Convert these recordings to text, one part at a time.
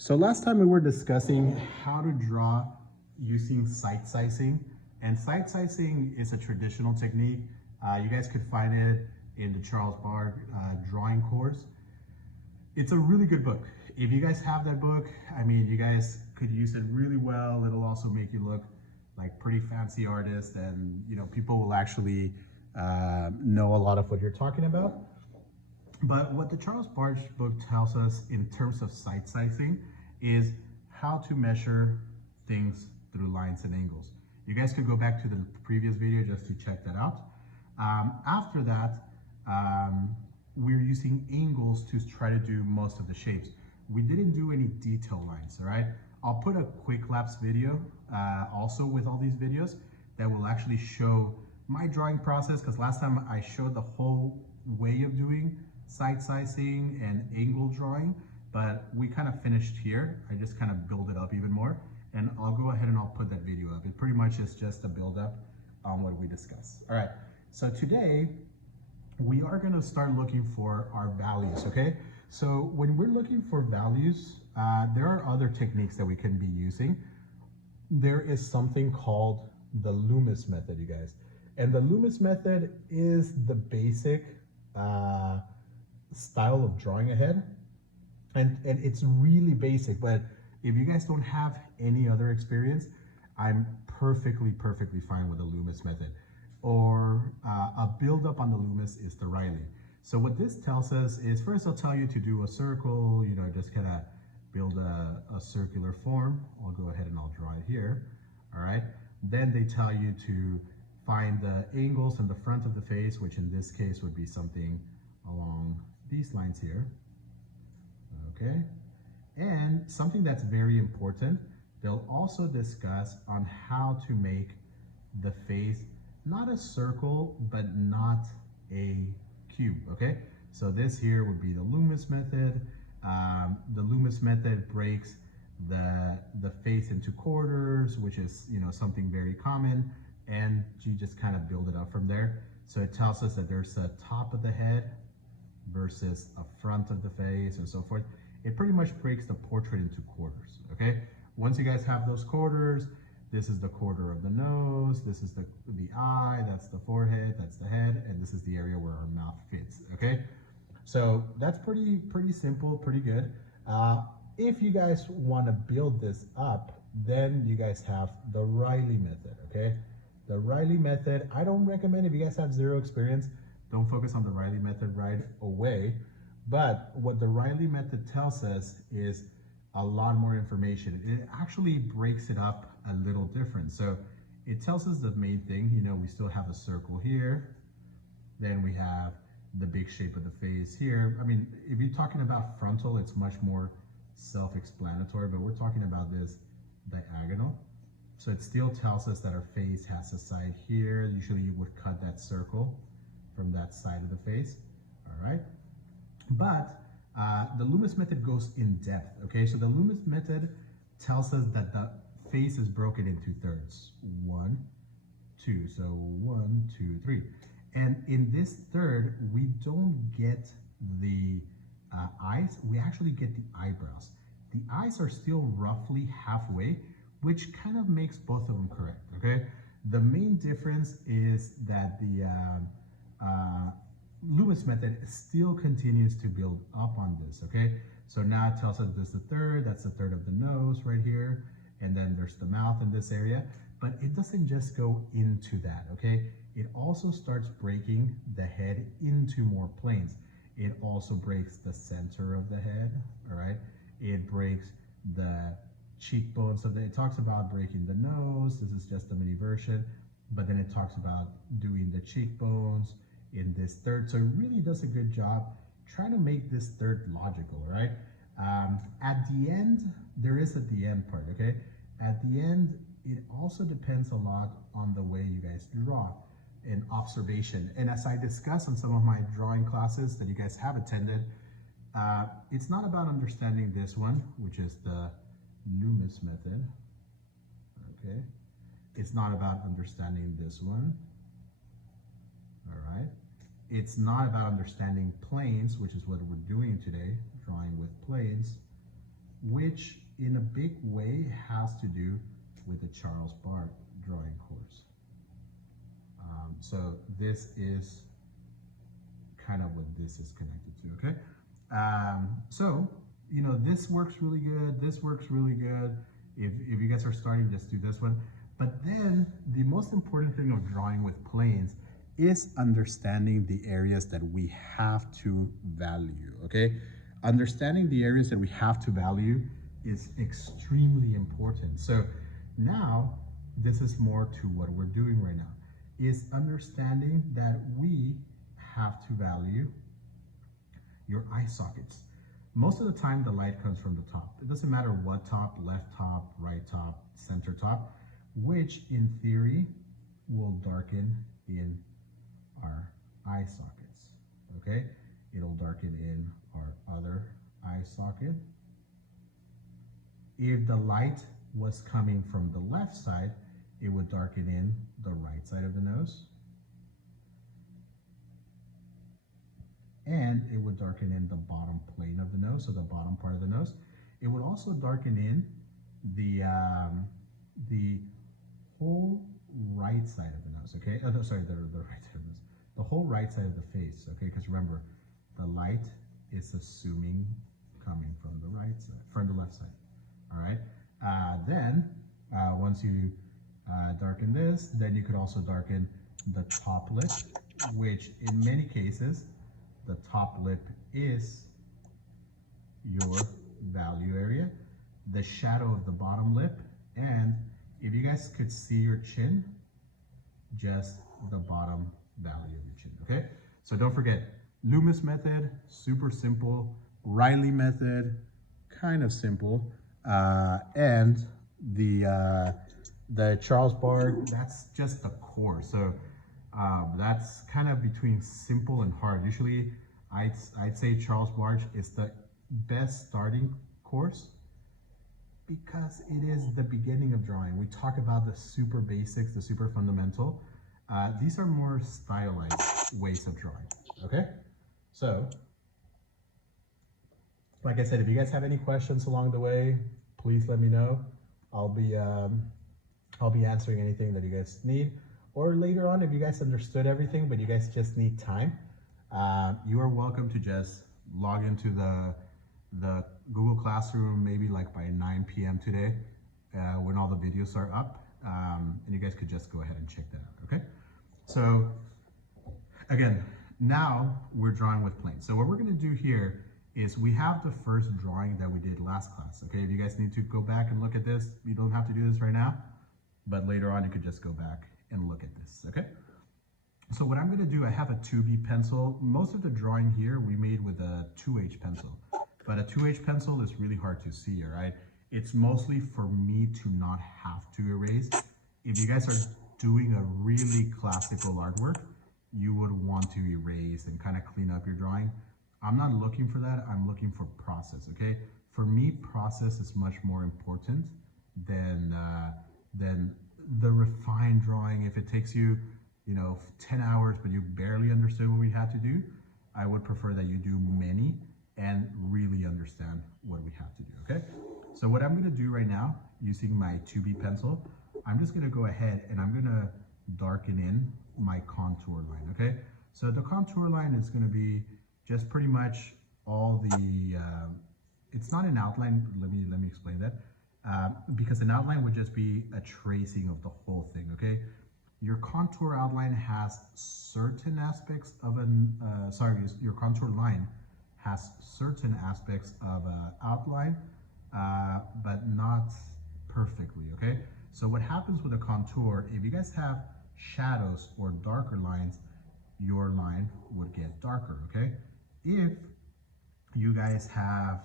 So last time we were discussing how to draw using sight sizing, and sight sizing is a traditional technique. You guys could find it in the Charles Bard drawing course. It's a really good book. If you guys have that book, I mean, you guys could use it really well. It'll also make you look like pretty fancy artists, and people will actually know a lot of what you're talking about. But what the Charles Bard book tells us in terms of sight sizing is how to measure things through lines and angles. You guys could go back to the previous video just to check that out. After that, we're using angles to try to do most of the shapes. We didn't do any detail lines, all right? I'll put a quick lapse video also with all these videos that will actually show my drawing process, because last time I showed the whole way of doing sight sizing and angle drawing, but we kind of finished here. I just kind of build it up even more, and I'll go ahead and I'll put that video up. It pretty much is just a build up on what we discussed. All right, so today we are going to start looking for our values, okay? So when we're looking for values, there are other techniques that we can be using. There is something called the Loomis method, you guys. And the Loomis method is the basic style of drawing ahead, and it's really basic. But if you guys don't have any other experience, I'm perfectly fine with the Loomis method, or a build up on the Loomis is the Riley. So what this tells us is, first I'll tell you to do a circle, just kind of build a circular form. I'll go ahead and I'll draw it here. All right, then they tell you to find the angles in the front of the face, which in this case would be something along these lines here, okay? And something that's very important, they'll also discuss on how to make the face not a circle, but not a cube, okay? So this here would be the Loomis method. The Loomis method breaks the face into quarters, which is something very common, and you just kind of build it up from there. So it tells us that there's a top of the head versus a front of the face and so forth. It pretty much breaks the portrait into quarters, okay? Once you guys have those quarters, this is the quarter of the nose, this is the eye, that's the forehead, that's the head, and this is the area where our mouth fits, okay? So that's pretty simple, pretty good. If you guys want to build this up, then you guys have the Riley method, okay? The Riley method, I don't recommend, if you guys have zero experience, don't focus on the Riley method right away. But what the Riley method tells us is a lot more information. It actually breaks it up a little different. So it tells us the main thing, we still have a circle here. Then we have the big shape of the face here. I mean, if you're talking about frontal, it's much more self-explanatory, but we're talking about this diagonal. So it still tells us that our face has a side here. Usually you would cut that circle from that side of the face, all right? But the Loomis method goes in depth, okay? So the Loomis method tells us that the face is broken into thirds. 1, 2, so 1, 2, 3. And in this third, we don't get the eyes, we actually get the eyebrows. The eyes are still roughly halfway, which kind of makes both of them correct, okay? The main difference is that the Loomis method still continues to build up on this, okay? So now it tells us this is the third, that's the third of the nose right here, and then there's the mouth in this area, but it doesn't just go into that, okay? It also starts breaking the head into more planes. It also breaks the center of the head, all right? It breaks the cheekbones, so it talks about breaking the nose. This is just a mini version, but then it talks about doing the cheekbones in this third. So it really does a good job trying to make this third logical, right? At the end, there is at the end part, okay? At the end, it also depends a lot on the way you guys draw and observation. And as I discussed on some of my drawing classes that you guys have attended, it's not about understanding this one, which is the Loomis method, okay? It's not about understanding this one, all right? It's not about understanding planes, which is what we're doing today, drawing with planes. which in a big way has to do with the Charles Bart drawing course. So this is kind of what this is connected to, okay? So, you know, this works really good, this works really good. If you guys are starting, just do this one. But then the most important thing of drawing with planes is understanding the areas that we have to value, okay? Understanding the areas that we have to value is extremely important. So now, this is more to what we're doing right now, is understanding that we have to value your eye sockets. Most of the time, the light comes from the top. It doesn't matter what top, left top, right top, center top, which in theory will darken in our eye sockets, okay? It'll darken in our other eye socket. If the light was coming from the left side, it would darken in the right side of the nose. And it would darken in the bottom plane of the nose, so the bottom part of the nose. It would also darken in the whole right side of the nose, okay? Oh, sorry, the right side of the nose. The whole right side of the face, okay? Because remember, the light is assuming coming from the right side, from the left side, all right? Then, once you darken this, then you could also darken the top lip, which in many cases, the top lip is your value area, the shadow of the bottom lip, and if you guys could see your chin, just the bottom value of your chin, okay? So don't forget, Loomis method, super simple. Riley method, kind of simple. And the Charles Bart, that's just the core. So that's kind of between simple and hard. Usually, I'd say Charles Bart is the best starting course because it is the beginning of drawing. We talk about the super basics, the super fundamental. These are more stylized ways of drawing, okay? So, like I said, if you guys have any questions along the way, please let me know. I'll be answering anything that you guys need. Or later on, if you guys understood everything, but you guys just need time, you are welcome to just log into the Google Classroom maybe like by 9 p.m. today when all the videos are up. And you guys could just go ahead and check that out, okay? So again, now we're drawing with planes. So what we're gonna do here is we have the first drawing that we did last class, okay? If you guys need to go back and look at this, you don't have to do this right now, but later on you could just go back and look at this, okay? So what I'm gonna do, I have a 2B pencil. Most of the drawing here we made with a 2H pencil, but a 2H pencil is really hard to see, all right? It's mostly for me to not have to erase. If you guys are doing a really classical artwork, you would want to erase and kind of clean up your drawing. I'm not looking for that, I'm looking for process, okay? For me, process is much more important than the refined drawing. If it takes you, 10 hours, but you barely understood what we had to do, I would prefer that you do many and really understand what we have to do, okay? So what I'm gonna do right now, using my 2B pencil, I'm just gonna go ahead and I'm gonna darken in my contour line, okay? So the contour line is gonna be just pretty much all the, it's not an outline, let me explain that. Because an outline would just be a tracing of the whole thing, okay? Your contour outline has certain aspects of your contour line has certain aspects of an outline, but not perfectly, okay? So what happens with a contour, if you guys have shadows or darker lines, your line would get darker, okay? If you guys have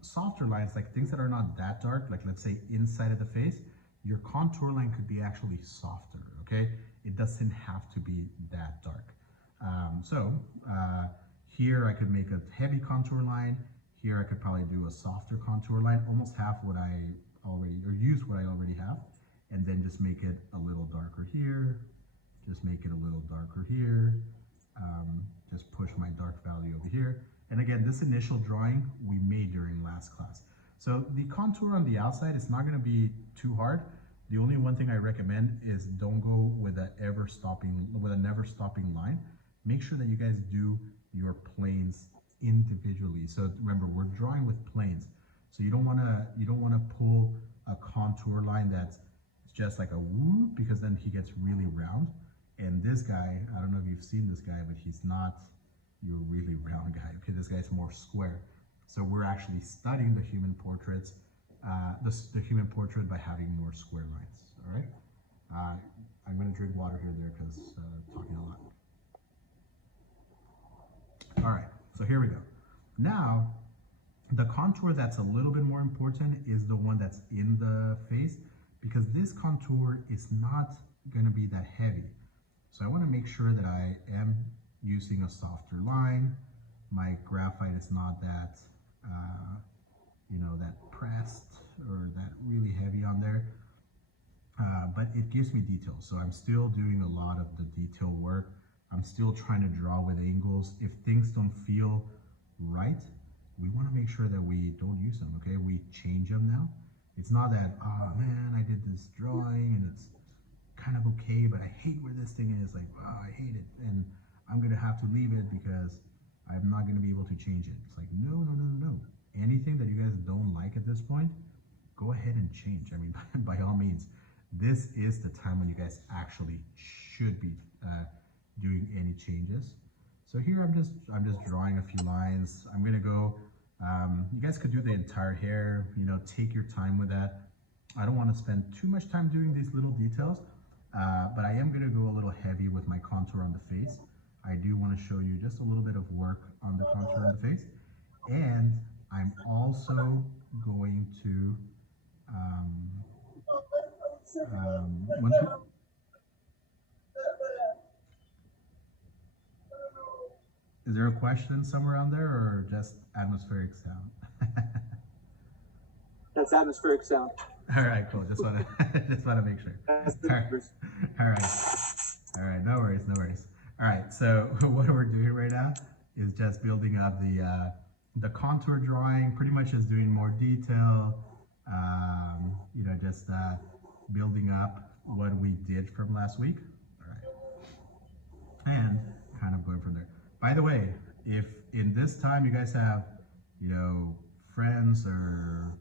softer lines, like things that are not that dark, like let's say inside of the face, your contour line could be actually softer, okay? It doesn't have to be that dark. Here I could make a heavy contour line. Here I could probably do a softer contour line, almost half what I already, or use what I already have, and then just make it a little darker here, just make it a little darker here, just push my dark value over here. And again, this initial drawing we made during So the contour on the outside is not going to be too hard. The only one thing I recommend is don't go with a never stopping line. Make sure that you guys do your planes individually. So remember, we're drawing with planes. So you don't want to pull a contour line that's just like a whoop, because then he gets really round. And this guy, I don't know if you've seen this guy, but he's not your really round guy. Okay, this guy's more square. So we're actually studying the human portraits, the human portrait by having more square lines. All right. I'm going to drink water here there because talking a lot. All right. So here we go. Now, the contour that's a little bit more important is the one that's in the face, because this contour is not going to be that heavy. So I want to make sure that I am using a softer line. My graphite is not that, that pressed or that really heavy on there. But it gives me detail. So I'm still doing a lot of the detail work. I'm still trying to draw with angles. If things don't feel right, we want to make sure that we don't use them, okay? We change them now. It's not that, oh man, I did this drawing and it's kind of okay, but I hate where this thing is. Like, oh, I hate it. And I'm going to have to leave it because I'm not going to be able to change it. It's like, no. Anything that you guys don't like at this point, go ahead and change. I mean, by all means, this is the time when you guys actually should be doing any changes. So here I'm just drawing a few lines. I'm gonna go. You guys could do the entire hair. Take your time with that. I don't want to spend too much time doing these little details, but I am gonna go a little heavy with my contour on the face. I do want to show you just a little bit of work on the contour on the face, and I'm also going to is there a question somewhere on there, or just atmospheric sound? That's atmospheric sound. All right, cool. Just want to make sure. All right. No worries. All right. So what we're doing right now is just building up the contour drawing. Pretty much just doing more detail. Just building up what we did from last week. All right. And kind of going from there. By the way, if in this time you guys have, friends or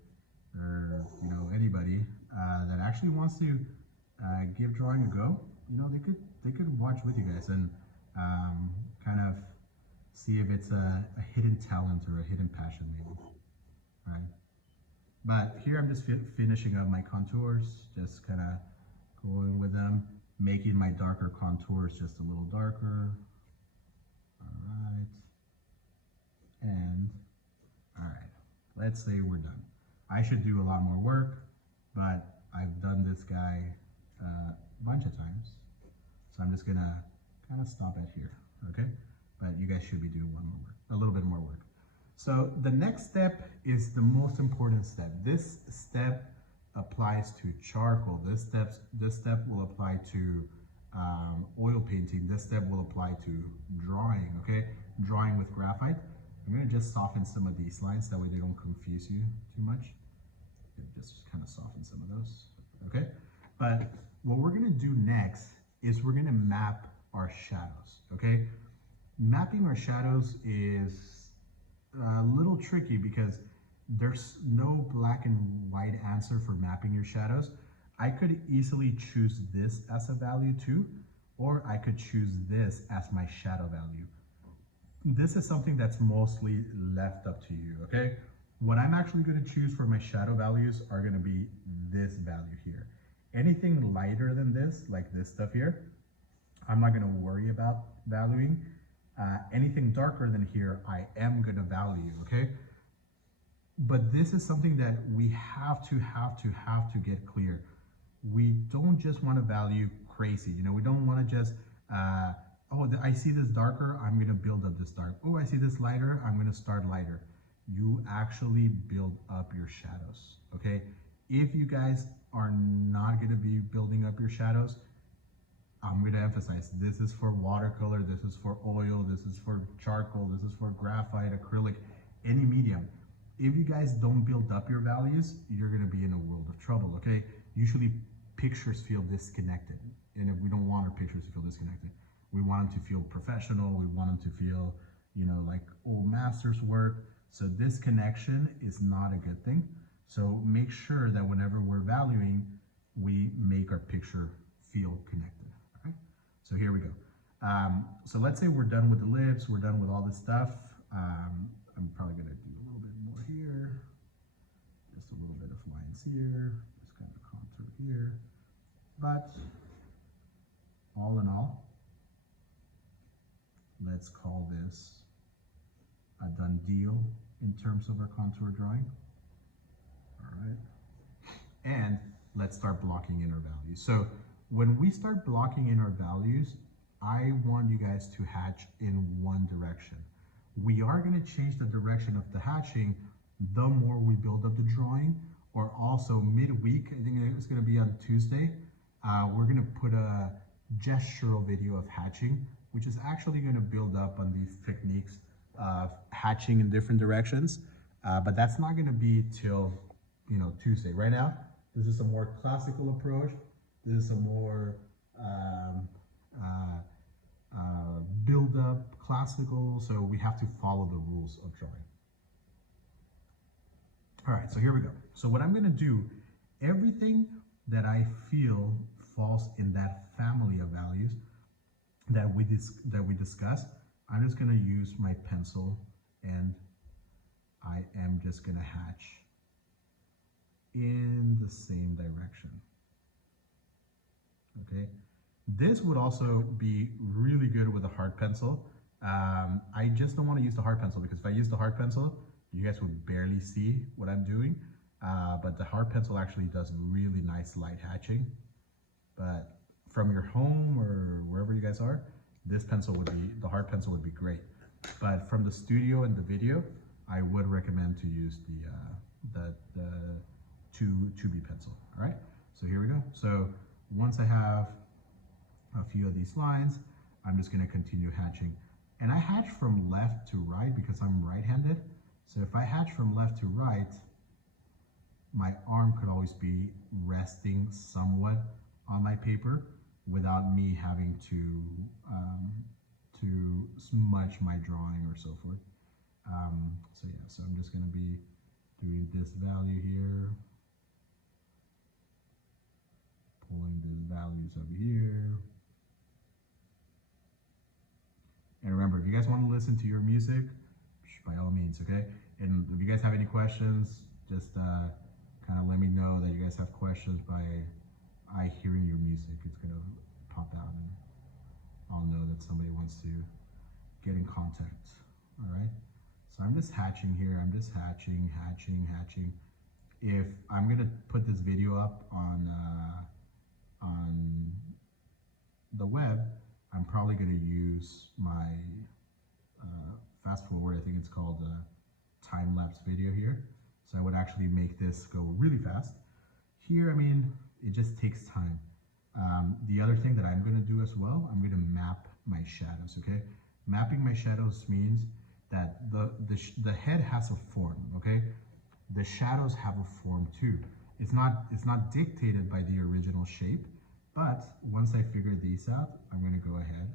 anybody that actually wants to give drawing a go, they could watch with you guys and kind of see if it's a hidden talent or a hidden passion maybe. All right. But here I'm just finishing up my contours, just kind of going with them, making my darker contours just a little darker. All right. And all right, let's say we're done. I should do a lot more work, but I've done this guy a bunch of times. So I'm just gonna kind of stop it here, okay? But you guys should be doing a little bit more work. So the next step is the most important step. This step applies to charcoal. This step will apply to oil painting. This step will apply to drawing, okay? Drawing with graphite. I'm gonna just soften some of these lines, that way they don't confuse you too much. Just kind of soften some of those, okay? But what we're gonna do next is we're gonna map our shadows, okay? Mapping our shadows is a little tricky because there's no black and white answer for mapping your shadows. I could easily choose this as a value too, or I could choose this as my shadow value. This is something that's mostly left up to you, okay? What I'm actually going to choose for my shadow values are going to be this value here. Anything lighter than this, like this stuff here, I'm not going to worry about valuing. Anything darker than here, I am going to value, okay? But this is something that we have to get clear. We don't just want to value crazy. We don't want to just, oh, I see this darker, I'm going to build up this dark. Oh, I see this lighter, I'm going to start lighter. You actually build up your shadows, okay? If you guys are not going to be building up your shadows, I'm going to emphasize, this is for watercolor, this is for oil, this is for charcoal, this is for graphite, acrylic, any medium. if you guys don't build up your values, you're gonna be in a world of trouble, okay? Usually pictures feel disconnected. And if we don't want our pictures to feel disconnected, we want them to feel professional, we want them to feel, you know, like old masters work. So disconnection is not a good thing. So make sure that whenever we're valuing, we make our picture feel connected, all right? So here we go. So let's say we're done with the lips, we're done with all this stuff. I'm probably gonna do a little bit more here. Just a little bit of lines here, just kind of contour here. But all in all, let's call this a done deal in terms of our contour drawing. All right. And let's start blocking in our values. So when we start blocking in our values, I want you guys to hatch in one direction. We are going to change the direction of the hatching the more we build up the drawing, or also midweek, I think it's going to be on Tuesday, we're going to put a gestural video of hatching, which is actually going to build up on these techniques of hatching in different directions. But that's not going to be till, you know, Tuesday. Right now, this is a more classical approach. This is a more build up classical. So we have to follow the rules of drawing. All right, so here we go. So what I'm going to do, everything that I feel falls in that family of values that we discussed, I'm just going to use my pencil and I am just going to hatch in the same direction. Okay, this would also be really good with a hard pencil. I just don't want to use the hard pencil because if I use the hard pencil, you guys would barely see what I'm doing. But the hard pencil actually does really nice light hatching. But from your home or wherever you guys are, this pencil would be, the hard pencil would be great. But from the studio and the video, I would recommend to use the 2B pencil, all right? So here we go. So once I have a few of these lines, I'm just gonna continue hatching. And I hatch from left to right because I'm right-handed. So if I hatch from left to right, my arm could always be resting somewhat on my paper without me having to smudge my drawing or so forth. So yeah, so I'm just going to be doing this value here, pulling these values over here. And remember, if you guys want to listen to your music, by all means, okay? And if you guys have any questions, just kind of let me know that you guys have questions by hearing your music. It's going to pop out and I'll know that somebody wants to get in contact, all right? So I'm just hatching here. I'm just hatching. If I'm going to put this video up on the web, I'm probably going to use my fast forward, I think it's called time-lapse video here. So I would actually make this go really fast. Here, I mean, it just takes time. The other thing that I'm going to do as well, I'm going to map my shadows, okay? Mapping my shadows means that the head has a form, okay? The shadows have a form too. It's not dictated by the original shape, but once I figure these out, I'm going to go ahead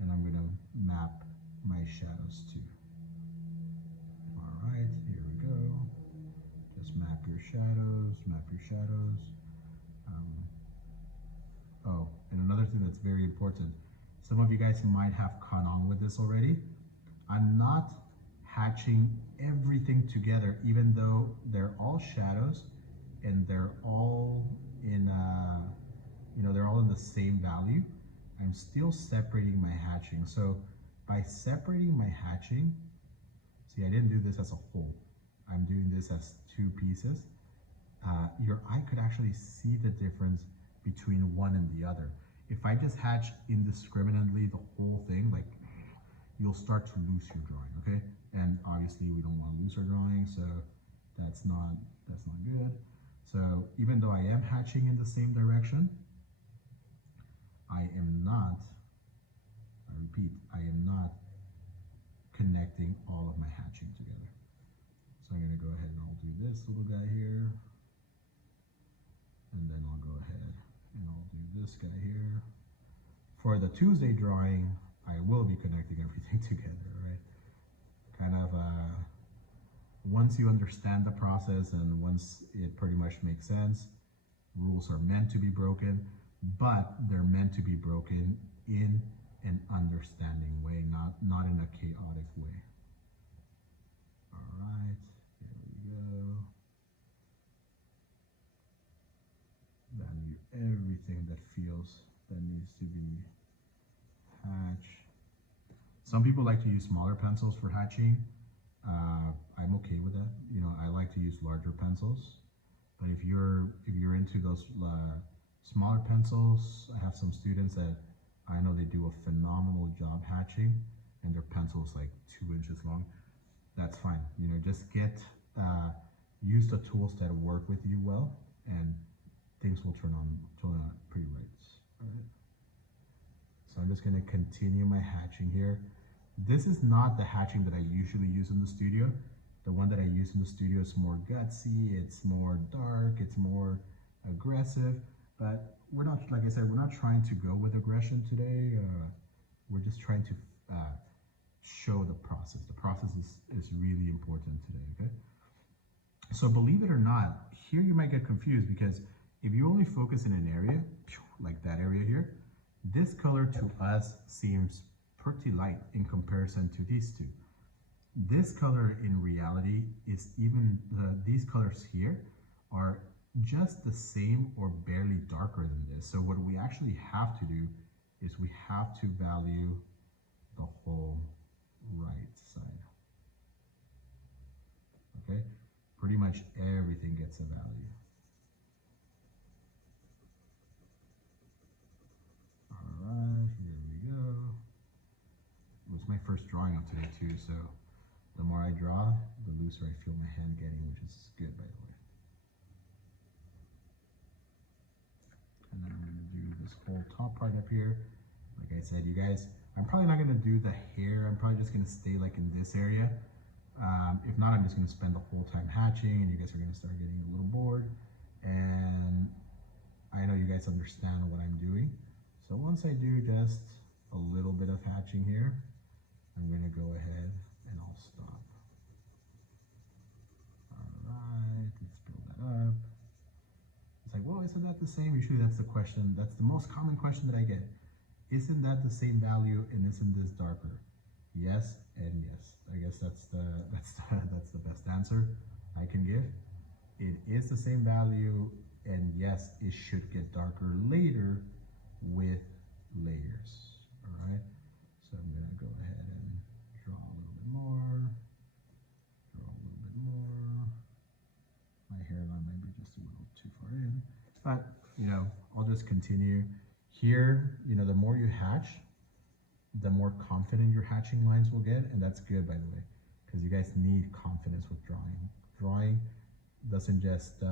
and I'm going to map my shadows too. All right, here we go. Just map your shadows, oh, and another thing that's very important, some of you guys might have caught on with this already. I'm not hatching everything together, even though they're all shadows and they're all in, they're all in the same value. I'm still separating my hatching. So by separating my hatching, see, I didn't do this as a whole. I'm doing this as two pieces. Your eye could actually see the difference between one and the other. If I just hatch indiscriminately the whole thing, like, you'll start to lose your drawing, okay? And obviously we don't want to lose our drawing, so that's not good. So even though I am hatching in the same direction, I am not, I repeat, I am not connecting all of my hatching together. So So I'm gonna go ahead and I'll do this little guy here. And then I'll go ahead and I'll do this guy here. For the Tuesday drawing, I will be connecting everything together, right? Kind of once you understand the process and once it pretty much makes sense, rules are meant to be broken, but they're meant to be broken in an understanding way, not in a chaotic way. All right, here we go. Value everything that feels that needs to be hatched. Some people like to use smaller pencils for hatching. I'm okay with that. You know, I like to use larger pencils. But if you're into those smaller pencils, I have some students that I know they do a phenomenal job hatching, and their pencil is like 2 inches long. That's fine. You know, just use the tools that work with you well, and things will turn out pretty right. All right. So I'm just going to continue my hatching here. This is not the hatching that I usually use in the studio. The one that I use in the studio is more gutsy, it's more dark, it's more aggressive, but we're not, like I said, we're not trying to go with aggression today. We're just trying to show the process. The process is really important today, okay? So believe it or not, here you might get confused because if you only focus in an area, like that area here, this color to us seems pretty light in comparison to these two. This color in reality is even, these colors here are just the same or barely darker than this. So what we actually have to do is we have to value the whole right side. Okay, pretty much everything gets a value. All right, here we go. It was my first drawing of today too, so the more I draw, the looser I feel my hand getting, which is good, by the way. And then I'm going to do this whole top part up here. Like I said, you guys, I'm probably not going to do the hair. I'm probably just going to stay like in this area. If not, I'm just going to spend the whole time hatching, and you guys are going to start getting a little bored. And I know you guys understand what I'm doing. So once I do just a little bit of hatching here, I'm going to go ahead and I'll stop. All right, let's build that up. It's like, well, isn't that the same? Usually that's the question. That's the most common question that I get. Isn't that the same value and isn't this darker? Yes and yes. I guess that's the best answer I can give. It is the same value, and yes, it should get darker later with layers. All right. So I'm gonna go ahead and draw a little bit more. Draw a little bit more. My hairline might be just a little too far in, but you know, I'll just continue. Here, you know, the more you hatch, the more confident your hatching lines will get, and that's good, by the way, because you guys need confidence with drawing. Drawing doesn't just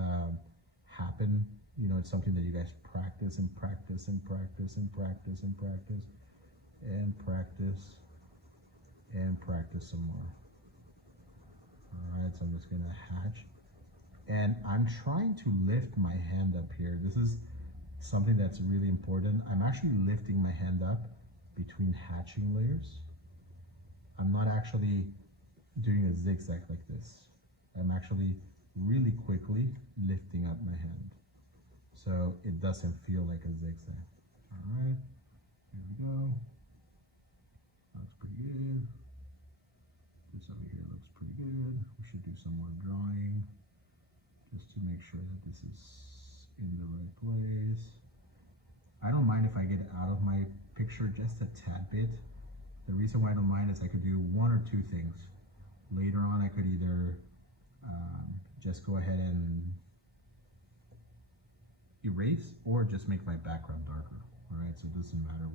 happen. You know, it's something that you guys practice and practice and practice and practice and practice and practice and practice some more. All right, so I'm just gonna hatch, and I'm trying to lift my hand up here. This is something that's really important. I'm actually lifting my hand up between hatching layers. I'm not actually doing a zigzag like this. I'm actually really quickly lifting up my hand, so it doesn't feel like a zigzag. All right, here we go. Looks pretty good. This over here looks pretty good. We should do some more drawing just to make sure that this is in the right place. I don't mind if I get out of my picture just a tad bit. The reason why I don't mind is I could do one or two things. Later on, I could either just go ahead and erase or just make my background darker. All right, so it doesn't matter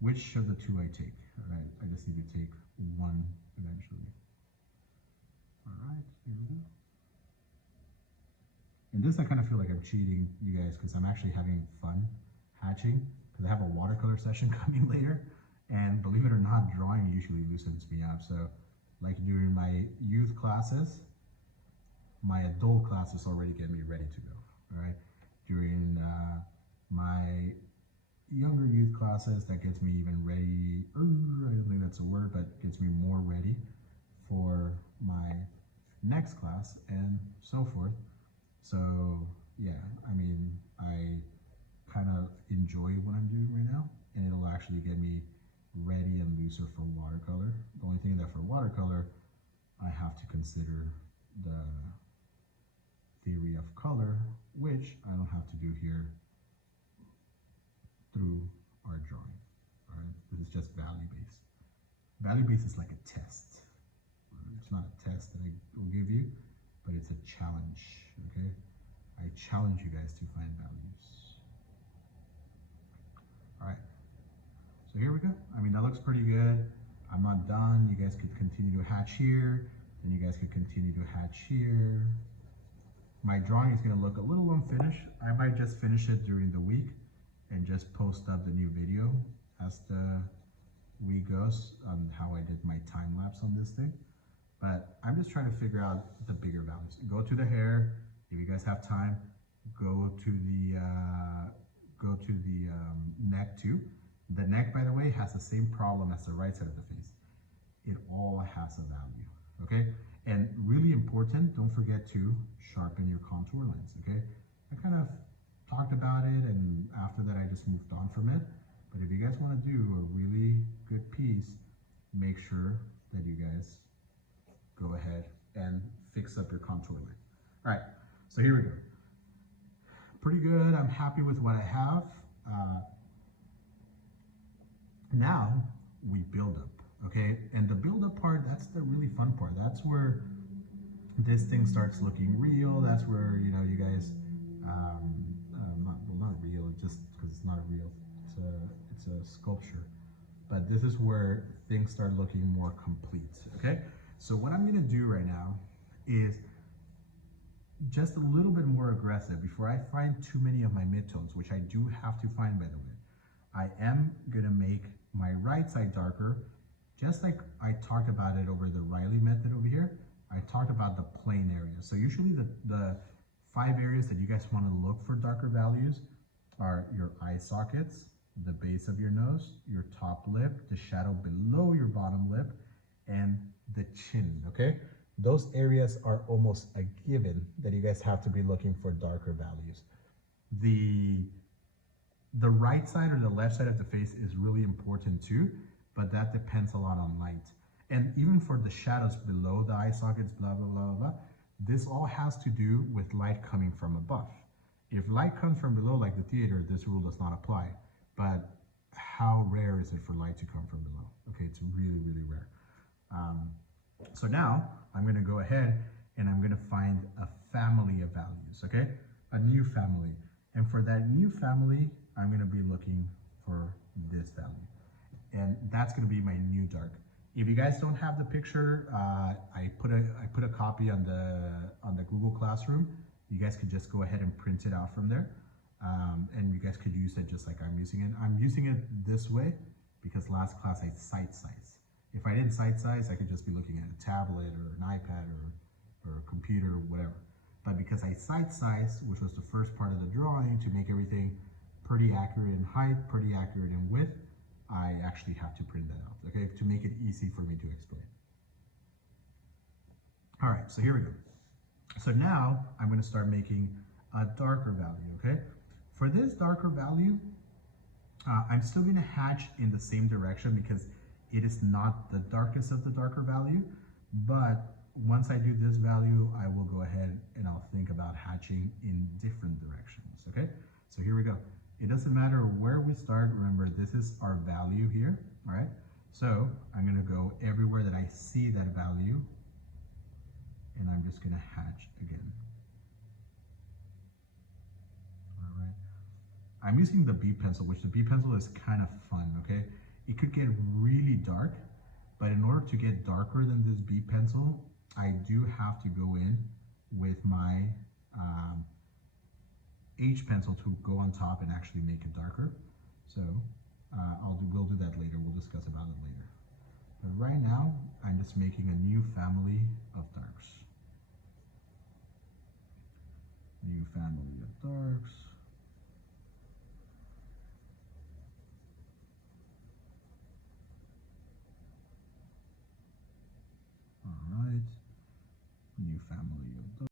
which of the two I take. All right, I just need to take one eventually. All right, here we go. And this, I kind of feel like I'm cheating you guys because I'm actually having fun hatching because I have a watercolor session coming later, and believe it or not, drawing usually loosens me up. So like during my youth classes, my adult classes already get me ready to go. All right, during my younger youth classes, that gets me even ready. I don't think that's a word, but gets me more ready for my next class and so forth. So yeah, I mean, I kind of enjoy what I'm doing right now, and it'll actually get me ready and looser for watercolor. The only thing that for watercolor, I have to consider the theory of color, which I don't have to do here through our drawing. All right, this is just value based. Value based is like a test. It's not a test that I will give you, but it's a challenge. Okay, I challenge you guys to find values. All right, so here we go. I mean, that looks pretty good. I'm not done. You guys could continue to hatch here, and you guys could continue to hatch here. My drawing is going to look a little unfinished. I might just finish it during the week and just post up the new video as the week goes on how I did my time lapse on this thing. But I'm just trying to figure out the bigger values. Go to the hair. If you guys have time, go to the neck too. The neck, by the way, has the same problem as the right side of the face. It all has a value, okay? And really important, don't forget to sharpen your contour lines, okay? I kind of talked about it, and after that I just moved on from it. But if you guys want to do a really good piece, make sure that you guys go ahead and fix up your contour line. All right, so here we go. Pretty good. I'm happy with what I have. Now we build up, okay? And the build up part, that's the really fun part. That's where this thing starts looking real. That's where, you know, you guys, not real, just because it's not real. It's a sculpture. But this is where things start looking more complete, okay? So what I'm gonna do right now is just a little bit more aggressive before I find too many of my midtones, which I do have to find, by the way. I am gonna make my right side darker, just like I talked about it over the Riley method over here. I talked about the plane area. So usually the 5 areas that you guys want to look for darker values are your eye sockets, the base of your nose, your top lip, the shadow below your bottom lip, and the chin, okay? Those areas are almost a given that you guys have to be looking for darker values. The right side or the left side of the face is really important too, but that depends a lot on light. And even for the shadows below the eye sockets, blah, blah, blah, blah, this all has to do with light coming from above. If light comes from below, like the theater, this rule does not apply. But how rare is it for light to come from below? Okay, it's really, really rare. So now I'm gonna go ahead and I'm gonna find a family of values, okay? A new family. And for that new family, I'm gonna be looking for this value. And that's gonna be my new dark. If you guys don't have the picture, I put a copy on the Google Classroom. You guys could just go ahead and print it out from there. And you guys could use it just like I'm using it. I'm using it this way because last class I sight size. If I didn't sight size, I could just be looking at a tablet or an iPad or a computer or whatever. But because I sight size, which was the first part of the drawing, to make everything pretty accurate in height, pretty accurate in width, I actually have to print that out, okay, to make it easy for me to explain. All right, so here we go. So now I'm going to start making a darker value, okay? For this darker value, I'm still going to hatch in the same direction because it is not the darkest of the darker value, but once I do this value, I will go ahead and I'll think about hatching in different directions, okay? So here we go. It doesn't matter where we start. Remember, this is our value here, all right? So I'm gonna go everywhere that I see that value, and I'm just gonna hatch again. All right. I'm using the B pencil, which the B pencil is kind of fun, okay? It could get really dark, but in order to get darker than this B pencil, I do have to go in with my H pencil to go on top and actually make it darker. So we'll do that later. We'll discuss about it later. But right now, I'm just making a new family of darks. new family of darks. All right, new family of darks.